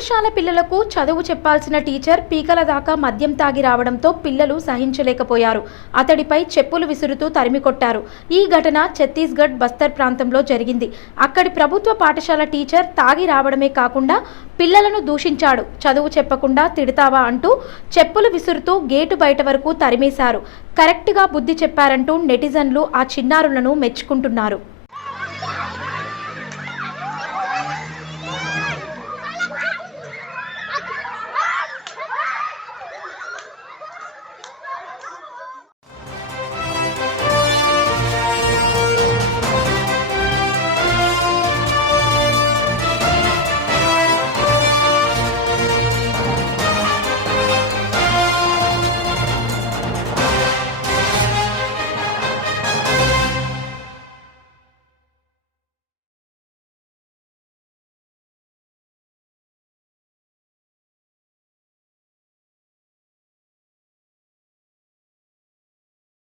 పాఠశాల పిల్లలకు చదువు చెప్పాల్సిన టీచర్ పీకల దాకా మద్యం తాగి రావడంతో పిల్లలు సహించలేకపోయారు. అతడిపై చెప్పులు విసురుతూ తరిమికొట్టారు. ఈ ఘటన ఛత్తీస్గఢ్ బస్తర్ ప్రాంతంలో జరిగింది. అక్కడి ప్రభుత్వ పాఠశాల టీచర్ తాగి రావడమే కాకుండా పిల్లలను దూషించాడు. చదువు చెప్పకుండా తిడతావా అంటూ చెప్పులు విసురుతూ గేటు బయట వరకు తరిమేశారు. కరెక్ట్గా బుద్ధి చెప్పారంటూ నెటిజన్లు ఆ చిన్నారులను మెచ్చుకుంటున్నారు.